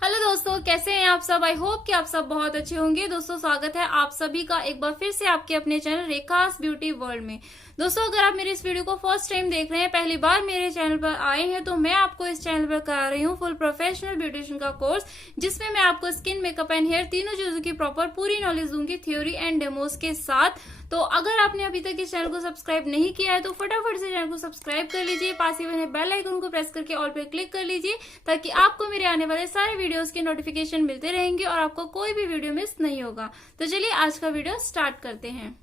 Hello दोस्तों, कैसे हैं आप सब। आई होप कि आप सब बहुत अच्छे होंगे। दोस्तों स्वागत है आप सभी का एक बार फिर से आपके अपने चैनल रेखास ब्यूटी वर्ल्ड में। दोस्तों अगर आप मेरे इस वीडियो को फर्स्ट टाइम देख रहे हैं, पहली बार मेरे चैनल पर आए हैं, तो मैं आपको इस चैनल पर करा रही हूँ फुल प्रोफेशनल ब्यूटिशियन का कोर्स, जिसमें मैं आपको स्किन, मेकअप एंड हेयर तीनों चीजों की प्रॉपर पूरी नॉलेज दूंगी थ्योरी एंड डेमोज के साथ। तो अगर आपने अभी तक इस चैनल को सब्सक्राइब नहीं किया है तो फटाफट से चैनल को सब्सक्राइब कर लीजिए, पास ही बने बेल आइकन को प्रेस करके ऑल पे क्लिक कर लीजिए, ताकि आपको मेरे आने वाले सारे वीडियोस के नोटिफिकेशन मिलते रहेंगे और आपको कोई भी वीडियो मिस नहीं होगा। तो चलिए आज का वीडियो स्टार्ट करते हैं।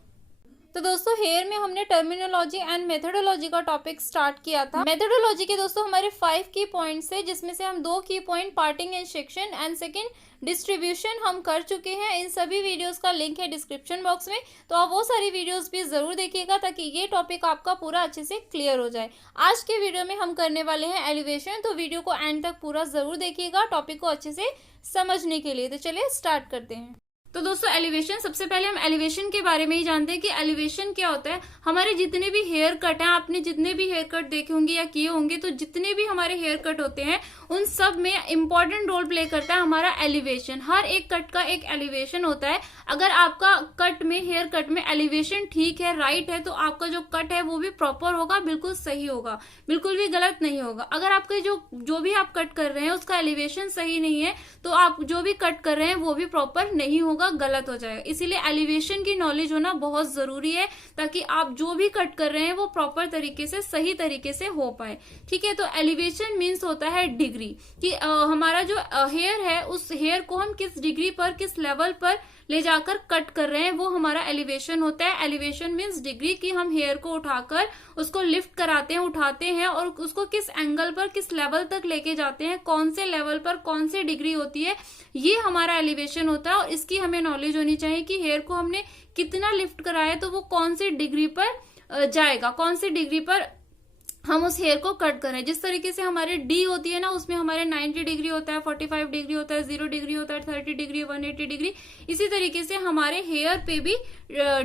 तो दोस्तों हेयर में हमने टर्मिनोलॉजी एंड मेथोडोलॉजी का टॉपिक स्टार्ट किया था। मेथोडोलॉजी के दोस्तों हमारे 5 की पॉइंट्स है, जिसमें से हम 2 की point parting and section and second distribution हम कर चुके हैं। इन सभी वीडियोस का लिंक है डिस्क्रिप्शन बॉक्स में, तो आप वो सारी वीडियोस भी जरूर देखिएगा ताकि ये टॉपिक आपका पूरा अच्छे से क्लियर हो जाए। आज के वीडियो में हम करने वाले हैं एलिवेशन, तो वीडियो को एंड तक पूरा जरूर देखिएगा टॉपिक को अच्छे से समझने के लिए। तो चलिए स्टार्ट करते हैं। तो दोस्तों एलिवेशन, सबसे पहले हम एलिवेशन के बारे में ही जानते हैं कि एलिवेशन क्या होता है। हमारे जितने भी हेयर कट हैं, आपने जितने भी हेयर कट देखे होंगे या किए होंगे, तो जितने भी हमारे हेयर कट होते हैं उन सब में इंपॉर्टेंट रोल प्ले करता है हमारा एलिवेशन। हर एक कट का एक एलिवेशन होता है। अगर आपका कट में, हेयर कट में एलिवेशन ठीक है, राइट है, तो आपका जो कट है वो भी प्रॉपर होगा, बिल्कुल सही होगा, बिल्कुल भी गलत नहीं होगा। अगर आपके जो भी आप कट कर रहे हैं उसका एलिवेशन सही नहीं है, तो आप जो भी कट कर रहे हैं वो भी प्रॉपर नहीं होगा, गलत हो जाएगा। इसीलिए एलिवेशन की नॉलेज होना बहुत जरूरी है, ताकि आप जो भी कट कर रहे हैं वो प्रॉपर तरीके से, सही तरीके से हो पाए। ठीक है, तो एलिवेशन मीन्स होता है डिग्री, कि हमारा जो हेयर है उस हेयर को हम किस डिग्री पर, किस लेवल पर ले जाकर कट कर रहे हैं, वो हमारा एलिवेशन होता है। एलिवेशन मीन्स डिग्री, कि हम हेयर को उठाकर उसको लिफ्ट कराते हैं, उठाते हैं और उसको किस एंगल पर, किस लेवल तक लेके जाते हैं, कौन से लेवल पर कौन सी डिग्री होती है, ये हमारा एलिवेशन होता है। और इसकी हमें नॉलेज होनी चाहिए कि हेयर को हमने कितना लिफ्ट कराया तो वो कौन सी डिग्री पर जाएगा, कौन सी डिग्री पर हम उस हेयर को कट करें। जिस तरीके से हमारे डी होती है ना, उसमें हमारे 90 डिग्री होता है, 45 डिग्री होता है, 0 डिग्री होता है, 30 डिग्री, 180 डिग्री। इसी तरीके से हमारे हेयर पे भी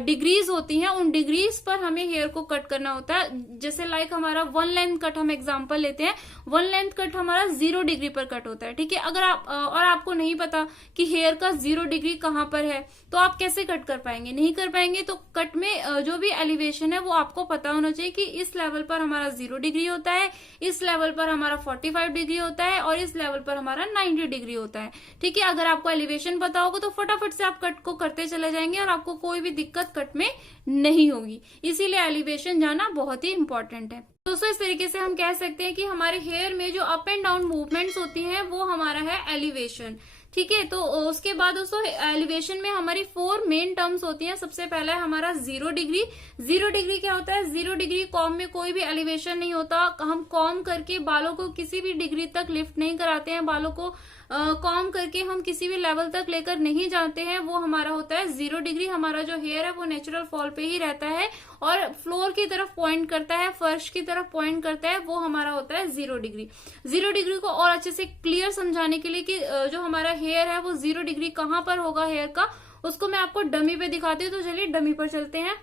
डिग्रीज होती हैं, उन डिग्रीज पर हमें हेयर को कट करना होता है। जैसे लाइक हमारा 1 लेंथ कट हम एग्जांपल लेते हैं, 1 लेंथ कट हमारा 0 डिग्री पर कट होता है। ठीक है, अगर आप और आपको नहीं पता कि हेयर का 0 डिग्री कहाँ पर है, तो आप कैसे कट कर पाएंगे, नहीं कर पाएंगे। तो कट में जो भी एलिवेशन है वो आपको पता होना चाहिए कि इस लेवल पर हमारा 0 डिग्री होता है, इस लेवल पर हमारा 45 डिग्री होता है और इस लेवल पर हमारा 90 डिग्री होता है। ठीक है, अगर आपको एलिवेशन पता होगा तो फटाफट से आप कट को करते चले जाएंगे और आपको कोई भी दिक्कत कट में नहीं होगी। इसीलिए एलिवेशन जाना बहुत ही इंपॉर्टेंट है। दोस्तों इस तरीके से हम कह सकते हैं कि हमारे हेयर में जो अप एंड डाउन मूवमेंट्स होती हैं वो हमारा है एलिवेशन। ठीक है, तो उसके बाद दोस्तों एलिवेशन में हमारी 4 मेन टर्म्स होती हैं। सबसे पहला है हमारा 0 डिग्री। 0 डिग्री क्या होता है? 0 डिग्री कॉम में कोई भी एलिवेशन नहीं होता। हम कॉम करके बालों को किसी भी डिग्री तक लिफ्ट नहीं कराते हैं, बालों को कॉम करके हम किसी भी लेवल तक लेकर नहीं जाते हैं, वो हमारा होता है 0 डिग्री। हमारा जो हेयर है वो नेचुरल फॉल पे ही रहता है और फ्लोर की तरफ पॉइंट करता है, फर्श की तरफ पॉइंट करता है, वो हमारा होता है 0 डिग्री। 0 डिग्री को और अच्छे से क्लियर समझाने के लिए कि जो हमारा हेयर है वो 0 डिग्री कहाँ पर होगा हेयर का, उसको मैं आपको डमी पे दिखाती हूँ। तो चलिए डमी पर चलते हैं।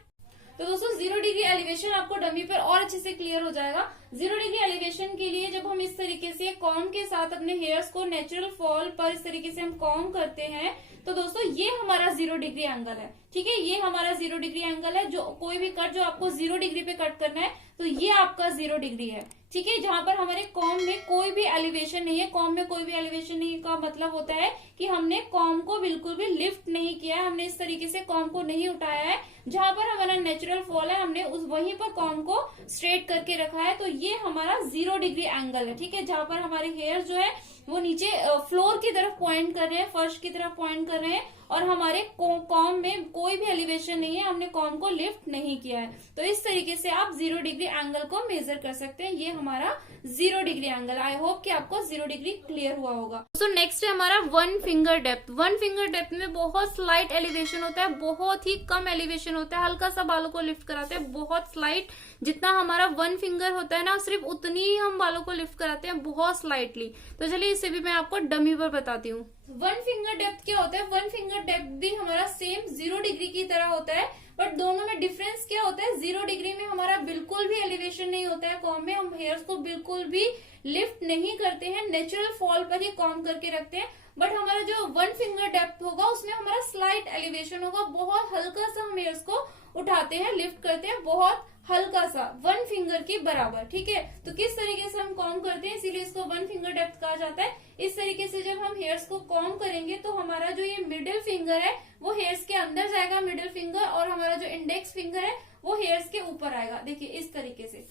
तो दोस्तों 0 डिग्री एलिवेशन आपको डमी पर और अच्छे से क्लियर हो जाएगा। 0 डिग्री एलिवेशन के लिए जब हम इस तरीके से कॉम के साथ अपने हेयर्स को नेचुरल फॉल पर इस तरीके से हम कॉम करते हैं, तो दोस्तों ये हमारा 0 डिग्री एंगल है। ठीक है, ये हमारा 0 डिग्री एंगल है। जो कोई भी कट जो आपको 0 डिग्री पे कट करना है तो ये आपका 0 डिग्री है। ठीक है, जहां पर हमारे कॉम में कोई भी एलिवेशन नहीं है। कॉम में कोई भी एलिवेशन नहीं का मतलब होता है कि हमने कॉम को बिल्कुल भी लिफ्ट नहीं किया है, हमने इस तरीके से कॉम को नहीं उठाया है। जहां पर हमारा नेचुरल फॉल है हमने उस वहीं पर कॉम को स्ट्रेट करके रखा है, तो ये हमारा 0 डिग्री एंगल है। ठीक है, जहां पर हमारे हेयर जो है वो नीचे फ्लोर की तरफ पॉइंट कर रहे हैं, फर्श की तरफ पॉइंट कर रहे हैं और हमारे कॉम में कोई भी एलिवेशन नहीं है, हमने कॉम को लिफ्ट नहीं किया है। तो इस तरीके से आप 0 डिग्री एंगल को मेजर कर सकते हैं। ये हमारा 0 डिग्री एंगल। आई होप कि आपको 0 डिग्री क्लियर हुआ होगा। तो नेक्स्ट है हमारा 1 फिंगर डेप्थ। 1 फिंगर डेप्थ में बहुत स्लाइट एलिवेशन होता है, बहुत ही कम एलिवेशन होता है, हल्का सा बालों को लिफ्ट कराते हैं, बहुत स्लाइट। जितना हमारा 1 फिंगर होता है ना, सिर्फ उतनी ही हम बालों को लिफ्ट कराते हैं, बहुत स्लाइटली। तो चलिए इसे भी मैं आपको डमी पर बताती हूँ। 1 फिंगर डेप्थ क्या होता है? 1 फिंगर डेप्थ भी हमारा सेम 0 डिग्री की तरह होता है। बट दोनों में डिफरेंस क्या होता है, 0 डिग्री में हमारा बिल्कुल भी एलिवेशन नहीं होता है कॉम में, हम हेयर्स को बिल्कुल भी लिफ्ट नहीं करते हैं, नेचुरल फॉल पर ही कॉम करके रखते हैं। बट हमारा जो 1 फिंगर डेप्थ होगा उसमें हमारा स्लाइट एलिवेशन होगा, बहुत हल्का सा हम हेयर्स को उठाते हैं, लिफ्ट करते हैं, बहुत हल्का सा 1 फिंगर के बराबर। ठीक है, तो किस तरीके से हम कॉम करते हैं, इसीलिए इसको 1 फिंगर डेप्थ कहा जाता है। इस तरीके से जब हम हेयर्स को कॉम करेंगे तो हमारा जो ये मिडिल फिंगर है वो हेयर्स के अंदर जाएगा, मिडिल फिंगर, और हमारा जो इंडेक्स फिंगर है वो हेयर्स के ऊपर आएगा। देखिए इस तरीके से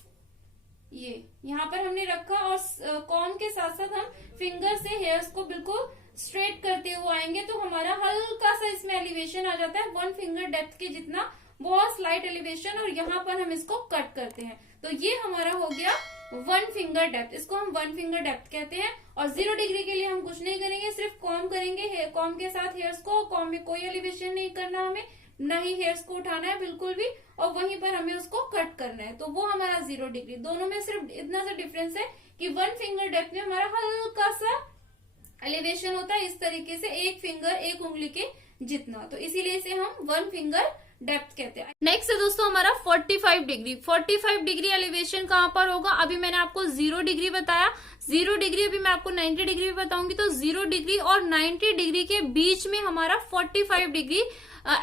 ये यहाँ पर हमने रखा, और कॉम के साथ साथ हम फिंगर से हेयर्स को बिल्कुल स्ट्रेट करते हुए आएंगे, तो हमारा हल्का सा इसमें एलिवेशन आ जाता है 1 फिंगर डेप्थ के जितना, बहुत स्लाइट एलिवेशन, और यहाँ पर हम इसको कट करते हैं। तो ये हमारा हो गया 1 फिंगर डेप्थ, इसको हम 1 फिंगर डेप्थ कहते हैं। और 0 डिग्री के लिए हम कुछ नहीं करेंगे, सिर्फ कॉम करेंगे, कॉम के साथ हेयर्स को, कॉम में कोई एलिवेशन नहीं करना हमें, न ही हेयर्स को उठाना है बिल्कुल भी, और वहीं पर हमें उसको कट करना है, तो वो हमारा 0 डिग्री। दोनों में सिर्फ इतना सा डिफरेंस है कि 1 फिंगर डेप्थ में हमारा हल्का सा एलिवेशन होता है, इस तरीके से एक फिंगर, एक उंगली के जितना, तो इसीलिए इसे हम 1 फिंगर डेप्थ कहते हैं। नेक्स्ट है दोस्तों हमारा 45 डिग्री। 45 डिग्री एलिवेशन कहाँ पर होगा, अभी मैंने आपको 0 डिग्री बताया, 0 डिग्री अभी मैं आपको 90 डिग्री बताऊंगी, तो 0 डिग्री और 90 डिग्री के बीच में हमारा 45 डिग्री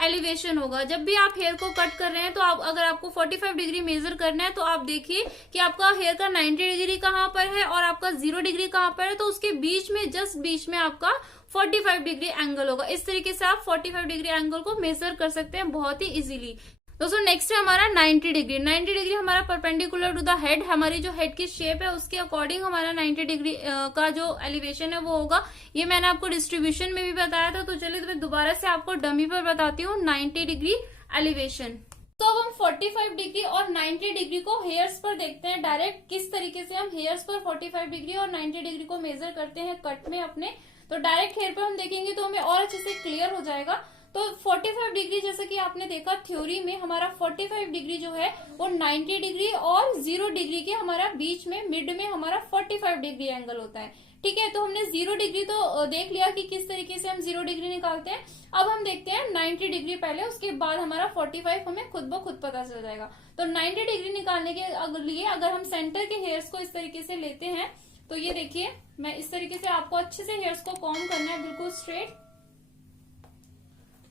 एलिवेशन होगा। जब भी आप हेयर को कट कर रहे हैं तो आप, अगर आपको 45 डिग्री मेजर करना है तो आप देखिए कि आपका हेयर का 90 डिग्री कहाँ पर है और आपका 0 डिग्री कहाँ पर है, तो उसके बीच में, जस्ट बीच में आपका 45 डिग्री एंगल होगा। इस तरीके से आप 45 डिग्री एंगल को मेजर कर सकते हैं बहुत ही इजीली। दोस्तों नेक्स्ट है हमारा 90 डिग्री। 90 डिग्री हमारा परपेंडिकुलर टू द हेड, हमारी जो हेड की शेप है उसके अकॉर्डिंग हमारा 90 डिग्री का जो एलिवेशन है वो होगा। ये मैंने आपको डिस्ट्रीब्यूशन में भी बताया था, तो चलिए तो मैं दोबारा से आपको डमी पर बताती हूँ 90 डिग्री एलिवेशन। तो अब हम 45 डिग्री और 90 डिग्री को हेयर्स पर देखते हैं डायरेक्ट, किस तरीके से हम हेयर्स पर 45 डिग्री और 90 डिग्री को मेजर करते हैं कट में अपने। तो डायरेक्ट हेयर पर हम देखेंगे तो हमें और अच्छे से क्लियर हो जाएगा। तो 45 डिग्री जैसा कि आपने देखा थ्योरी में, हमारा 45 डिग्री जो है वो 90 डिग्री और 0 डिग्री के हमारा बीच में, मिड में हमारा 45 डिग्री एंगल होता है। ठीक है, तो हमने 0 डिग्री तो देख लिया कि किस तरीके से हम 0 डिग्री निकालते हैं। अब हम देखते हैं 90 डिग्री पहले, उसके बाद हमारा 45 हमें खुद ब खुद पता चल जाएगा। तो 90 डिग्री निकालने के लिए अगर हम सेंटर के हेयर्स को इस तरीके से लेते हैं, तो ये देखिए मैं इस तरीके से, आपको अच्छे से हेयर्स को कॉम करना है, बिल्कुल स्ट्रेट,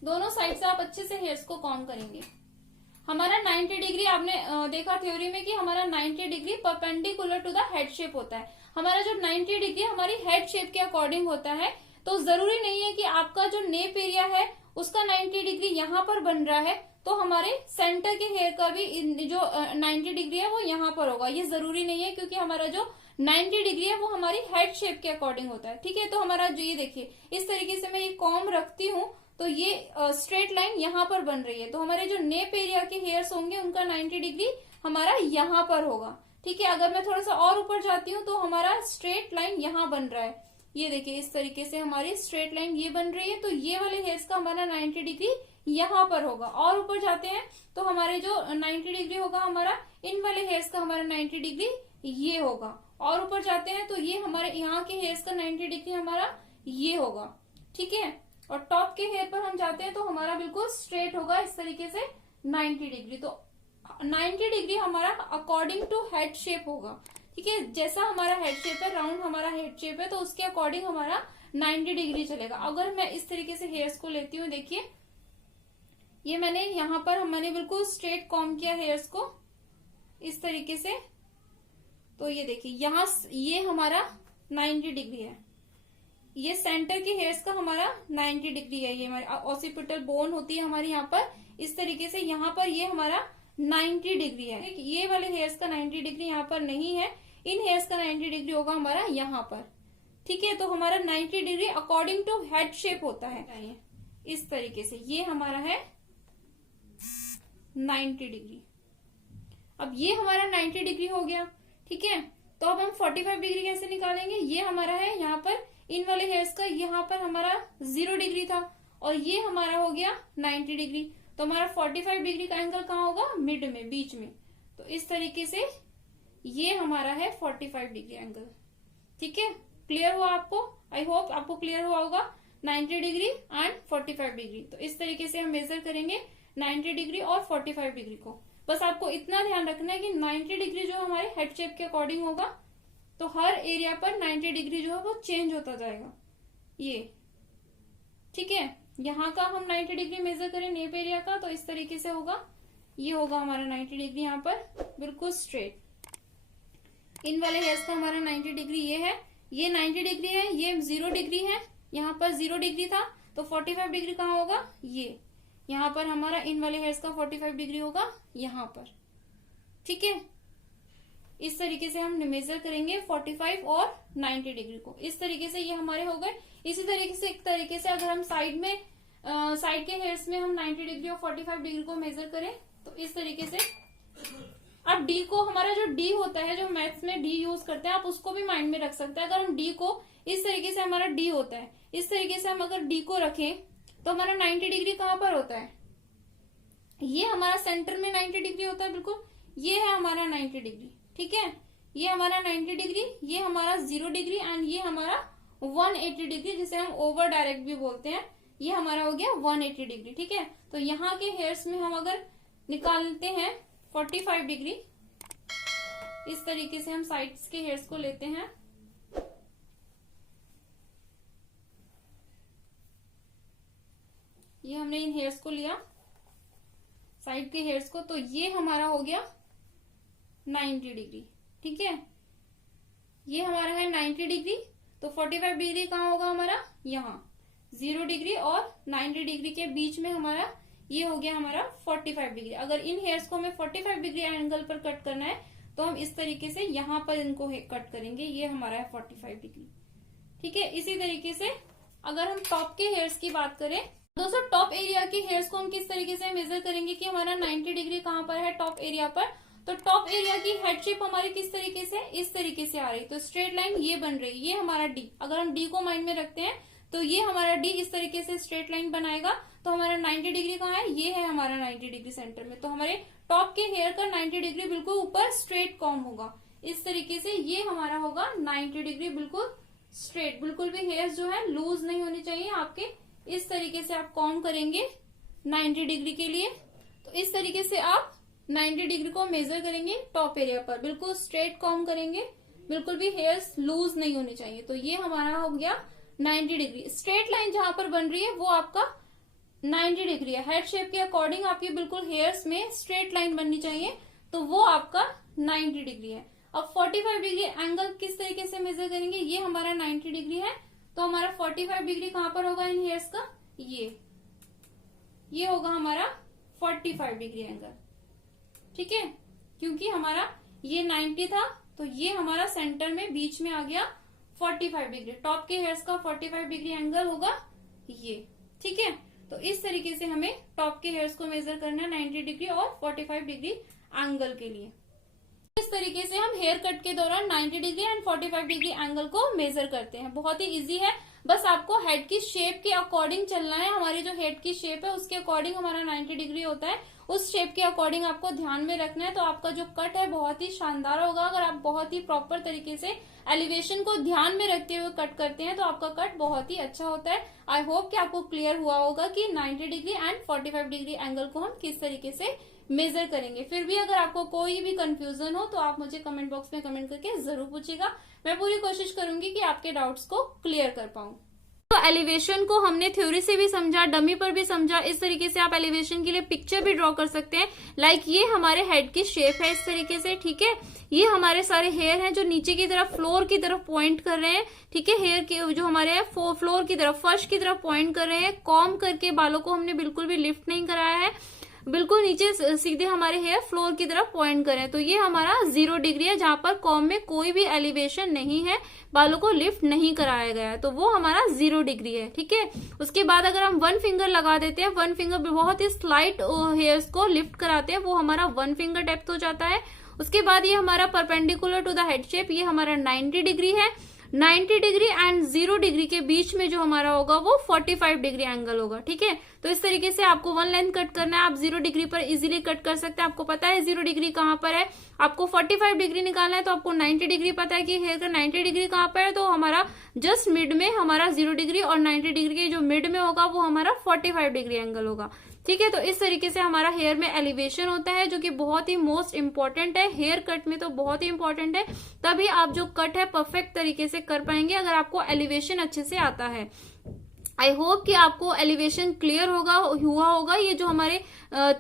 दोनों साइड से आप अच्छे से हेयर्स को कॉम करेंगे। हमारा 90 डिग्री आपने देखा थ्योरी में कि हमारा 90 degree perpendicular to the head shape होता है। हमारा जो 90 डिग्री हमारी हेड शेप के अकॉर्डिंग होता है, तो जरूरी नहीं है कि आपका जो नेप एरिया है उसका 90 डिग्री यहाँ पर बन रहा है तो हमारे सेंटर के हेयर का भी जो 90 डिग्री है वो यहाँ पर होगा, ये जरूरी नहीं है, क्योंकि हमारा जो 90 डिग्री है वो हमारी हेड शेप के अकॉर्डिंग होता है। ठीक है, तो हमारा जो ये देखिए इस तरीके से मैं ये कॉम रखती हूँ तो ये स्ट्रेट लाइन यहाँ पर बन रही है, तो हमारे जो नेप एरिया के हेयर्स होंगे उनका 90 डिग्री हमारा यहाँ पर होगा। ठीक है, अगर मैं थोड़ा सा और ऊपर जाती हूँ तो हमारा स्ट्रेट लाइन यहाँ बन रहा है, ये देखिए इस तरीके से हमारी स्ट्रेट लाइन ये बन रही है, तो ये वाले हेयर्स का हमारा 90 डिग्री यहाँ पर होगा। और ऊपर जाते हैं तो हमारे जो 90 डिग्री होगा हमारा, इन वाले हेयर्स का हमारा 90 डिग्री ये होगा। और ऊपर जाते हैं तो ये हमारे यहाँ के हेयर्स का 90 डिग्री हमारा ये होगा। ठीक है, और टॉप के हेयर पर हम जाते हैं तो हमारा बिल्कुल स्ट्रेट होगा इस तरीके से 90 डिग्री। तो 90 डिग्री हमारा अकॉर्डिंग टू हेड शेप होगा। ठीक है, जैसा हमारा हेड शेप है, राउंड हमारा हेड शेप है, तो उसके अकॉर्डिंग हमारा 90 डिग्री चलेगा। अगर मैं इस तरीके से हेयर्स को लेती हूँ, देखिए ये मैंने यहाँ पर मैंने बिल्कुल स्ट्रेट कॉम किया हेयर्स को इस तरीके से, तो ये देखिए यहाँ ये हमारा 90 डिग्री है, ये सेंटर के हेयर्स का हमारा 90 डिग्री है, ये हमारी ऑसिपिटल बोन होती है हमारी यहाँ पर, इस तरीके से यहाँ पर ये हमारा 90 डिग्री है। ये वाले हेयर्स का 90 डिग्री यहाँ पर नहीं है, इन हेयर्स का 90 डिग्री होगा हमारा यहाँ पर। ठीक है, तो हमारा 90 degree according to head shape होता है इस तरीके से, ये हमारा है 90 डिग्री। अब ये हमारा 90 डिग्री हो गया। ठीक है, तो अब हम 45 डिग्री कैसे निकालेंगे, ये हमारा है यहाँ पर, इन वाले हेयर्स का यहाँ पर हमारा 0 डिग्री था और ये हमारा हो गया 90 डिग्री, तो हमारा 45 डिग्री का एंगल कहाँ होगा, मिड में, बीच में। तो इस तरीके से ये हमारा है 45 डिग्री एंगल। ठीक है, क्लियर हुआ आपको, आई होप आपको क्लियर हुआ होगा 90 डिग्री एंड 45 डिग्री। तो इस तरीके से हम मेजर करेंगे 90 डिग्री और 45 डिग्री को। बस आपको इतना ध्यान रखना है कि 90 डिग्री जो हमारे हेड शेप के अकॉर्डिंग होगा, तो हर एरिया पर 90 डिग्री जो है वो चेंज होता जाएगा, ये ठीक है। यहाँ का हम 90 डिग्री मेजर करें नेप एरिया का, तो इस तरीके से होगा, ये होगा हमारा 90 डिग्री यहाँ पर बिल्कुल स्ट्रेट। इन वाले हेयर्स का हमारा 90 डिग्री ये है, ये 90 डिग्री है, ये 0 डिग्री है, यहाँ पर 0 डिग्री था, तो 45 डिग्री कहाँ होगा, ये यहाँ पर हमारा इन वाले हेयर्स का 45 डिग्री होगा यहाँ पर, ठीक है। इस तरीके से हम मेजर करेंगे 45 और 90 डिग्री को। इस तरीके से ये हमारे हो गए। इसी तरीके से एक तरीके से अगर हम साइड में साइड के हेयर्स में हम 90 डिग्री और 45 डिग्री को मेजर करें, तो इस तरीके से अब डी को, हमारा जो डी होता है, जो मैथ्स में डी यूज करते हैं, आप उसको भी माइंड में रख सकते हैं। अगर हम डी को इस तरीके से, हमारा डी होता है, इस तरीके से हम अगर डी को रखें तो हमारा 90 डिग्री कहां पर होता है, ये हमारा सेंटर में 90 डिग्री होता है, बिल्कुल ये है हमारा 90 डिग्री, ठीक है। ये हमारा 90 डिग्री, ये हमारा 0 डिग्री एंड ये हमारा 180 डिग्री, जिसे हम ओवर डायरेक्ट भी बोलते हैं, ये हमारा हो गया 180 डिग्री, ठीक है। तो यहाँ के हेयर्स में हम अगर निकालते हैं 45 डिग्री, इस तरीके से हम साइड्स के हेयर्स को लेते हैं, ये हमने इन हेयर्स को लिया, साइड के हेयर्स को, तो ये हमारा हो गया 90 डिग्री, ठीक है। ये हमारा है 90 डिग्री, तो 45 डिग्री कहाँ होगा हमारा, यहाँ 0 डिग्री और 90 डिग्री के बीच में हमारा ये हो गया हमारा 45 डिग्री। अगर इन हेयर्स को हमें 45 डिग्री एंगल पर कट करना है, तो हम इस तरीके से यहाँ पर इनको कट करेंगे, ये हमारा है 45 डिग्री, ठीक है। इसी तरीके से अगर हम टॉप के हेयर्स की बात करें, दोस्तों टॉप एरिया के हेयर्स को हम किस तरीके से मेजर करेंगे कि हमारा 90 डिग्री कहाँ पर है टॉप एरिया पर, तो टॉप एरिया की हेड शेप हमारी किस तरीके से, इस तरीके से आ रही, तो स्ट्रेट लाइन ये बन रही, ये हमारा डी। अगर हम डी को माइंड में रखते हैं तो ये हमारा डी इस तरीके से स्ट्रेट लाइन बनाएगा, तो हमारा 90 डिग्री कहाँ है, ये है हमारा 90 डिग्री सेंटर में, तो हमारे टॉप के हेयर का 90 डिग्री बिल्कुल ऊपर स्ट्रेट कॉम होगा। इस तरीके से ये हमारा होगा 90 डिग्री बिल्कुल स्ट्रेट, बिल्कुल भी हेयर्स जो है लूज नहीं होनी चाहिए आपके। इस तरीके से आप कॉम करेंगे 90 डिग्री के लिए, तो इस तरीके से आप 90 डिग्री को मेजर करेंगे टॉप एरिया पर, बिल्कुल स्ट्रेट कॉम करेंगे, बिल्कुल भी हेयर्स लूज नहीं होने चाहिए। तो ये हमारा हो गया 90 डिग्री। स्ट्रेट लाइन जहां पर बन रही है वो आपका 90 डिग्री है, हेड शेप के अकॉर्डिंग आपकी बिल्कुल हेयर्स में स्ट्रेट लाइन बननी चाहिए, तो वो आपका 90 डिग्री है। अब 45 डिग्री एंगल किस तरीके से मेजर करेंगे, ये हमारा 90 डिग्री है, तो हमारा 45 डिग्री कहां पर होगा इन हेयर्स का, ये होगा हमारा 45 डिग्री एंगल, ठीक है। क्योंकि हमारा ये 90 था, तो ये हमारा सेंटर में बीच में आ गया 45 डिग्री, टॉप के हेयर्स का 45 डिग्री एंगल होगा ये, ठीक है। तो इस तरीके से हमें टॉप के हेयर्स को मेजर करना है 90 डिग्री और 45 डिग्री एंगल के लिए। इस तरीके से हम हेयर कट के दौरान 90 डिग्री एंड 45 डिग्री एंगल को मेजर करते हैं। बहुत ही इजी है, बस आपको हेड की शेप के अकॉर्डिंग चलना है। हमारी जो हेड की शेप है उसके अकॉर्डिंग हमारा 90 डिग्री होता है, उस शेप के अकॉर्डिंग आपको ध्यान में रखना है, तो आपका जो कट है बहुत ही शानदार होगा। अगर आप बहुत ही प्रॉपर तरीके से एलिवेशन को ध्यान में रखते हुए कट करते हैं तो आपका कट बहुत ही अच्छा होता है। आई होप कि आपको क्लियर हुआ होगा कि 90 डिग्री एंड 45 डिग्री एंगल को हम किस तरीके से मेजर करेंगे। फिर भी अगर आपको कोई भी कंफ्यूजन हो तो आप मुझे कमेंट बॉक्स में कमेंट करके जरूर पूछिएगा, मैं पूरी कोशिश करूंगी कि आपके डाउट्स को क्लियर कर पाऊं। तो एलिवेशन को हमने थ्योरी से भी समझा, डमी पर भी समझा। इस तरीके से आप एलिवेशन के लिए पिक्चर भी ड्रॉ कर सकते हैं। लाइक ये हमारे हेड की शेप है इस तरीके से, ठीक है। ये हमारे सारे हेयर हैं जो नीचे की तरफ फ्लोर की तरफ पॉइंट कर रहे हैं, ठीक है। हेयर के जो हमारे हैं फ्लोर की तरफ, फर्श की तरफ पॉइंट कर रहे हैं। कॉम करके बालों को हमने बिल्कुल भी लिफ्ट नहीं कराया है, बिल्कुल नीचे सीधे हमारे हेयर फ्लोर की तरफ पॉइंट करें। तो ये हमारा 0 डिग्री है, जहां पर कॉम में कोई भी एलिवेशन नहीं है, बालों को लिफ्ट नहीं कराया गया है, तो वो हमारा 0 डिग्री है, ठीक है। उसके बाद अगर हम 1 फिंगर लगा देते हैं, 1 फिंगर बहुत ही स्लाइट हेयर्स को लिफ्ट कराते हैं, वो हमारा 1 फिंगर डेप्थ हो जाता है। उसके बाद ये हमारा perpendicular to the head shape, ये हमारा 90 डिग्री है। 90 डिग्री एंड 0 डिग्री के बीच में जो हमारा होगा वो 45 डिग्री एंगल होगा, ठीक है। तो इस तरीके से आपको 1 लेंथ कट करना है। आप 0 डिग्री पर इजीली कट कर सकते हैं। आपको पता है 0 डिग्री कहाँ पर है, आपको 45 डिग्री निकालना है, तो आपको 90 डिग्री पता है कि हेयर का 90 डिग्री कहाँ पर है, तो हमारा जस्ट मिड में हमारा 0 डिग्री और 90 डिग्री के जो मिड में होगा वो हमारा 45 डिग्री एंगल होगा। ठीक है। तो इस तरीके से हमारा हेयर में एलिवेशन होता है, जो कि बहुत ही मोस्ट इंपॉर्टेंट है, हेयर कट में तो बहुत ही इंपॉर्टेंट है। तभी आप जो कट है परफेक्ट तरीके से कर पाएंगे अगर आपको एलिवेशन अच्छे से आता है। आई होप कि आपको एलिवेशन क्लियर हुआ होगा। ये जो हमारे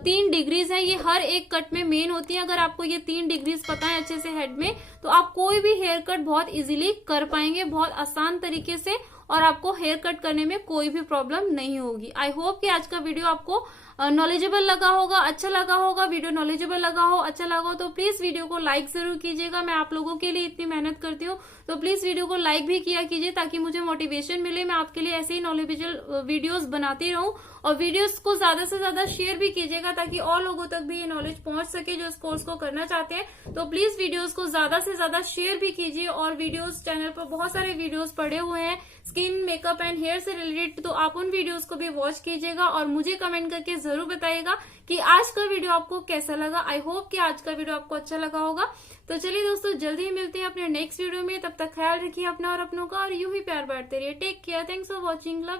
3 डिग्रीज है, ये हर एक कट में मेन होती है। अगर आपको ये 3 डिग्रीज पता है अच्छे से हेड में, तो आप कोई भी हेयर कट बहुत इजीली कर पाएंगे, बहुत आसान तरीके से, और आपको हेयर कट करने में कोई भी प्रॉब्लम नहीं होगी। आई होप कि आज का वीडियो आपको नॉलेजेबल लगा होगा, अच्छा लगा होगा। वीडियो नॉलेजेबल लगा हो, अच्छा लगा हो तो प्लीज वीडियो को लाइक जरूर कीजिएगा। मैं आप लोगों के लिए इतनी मेहनत करती हूँ, तो प्लीज वीडियो को लाइक भी किया कीजिए ताकि मुझे मोटिवेशन मिले, मैं आपके लिए ऐसे ही नॉलेजेबल वीडियोस बनाती रहूं। और वीडियोस को ज्यादा से ज्यादा शेयर भी कीजिएगा ताकि और लोगों तक भी ये नॉलेज पहुंच सके जो इस कोर्स को करना चाहते हैं। तो प्लीज वीडियोस को ज्यादा से ज्यादा शेयर भी कीजिए। और वीडियोस, चैनल पर बहुत सारे वीडियोस पड़े हुए हैं स्किन, मेकअप एंड हेयर से रिलेटेड, तो आप उन वीडियोस को भी वॉच कीजिएगा और मुझे कमेंट करके जरूर बताइएगा कि आज का वीडियो आपको कैसा लगा। आई होप कि आज का वीडियो आपको अच्छा लगा होगा। तो चलिए दोस्तों, जल्दी ही मिलते हैं अपने नेक्स्ट वीडियो में। तब तक ख्याल रखिए अपना और अपनों का, और यूं ही प्यार बांटते रहिए। Take care, thanks for watching, love.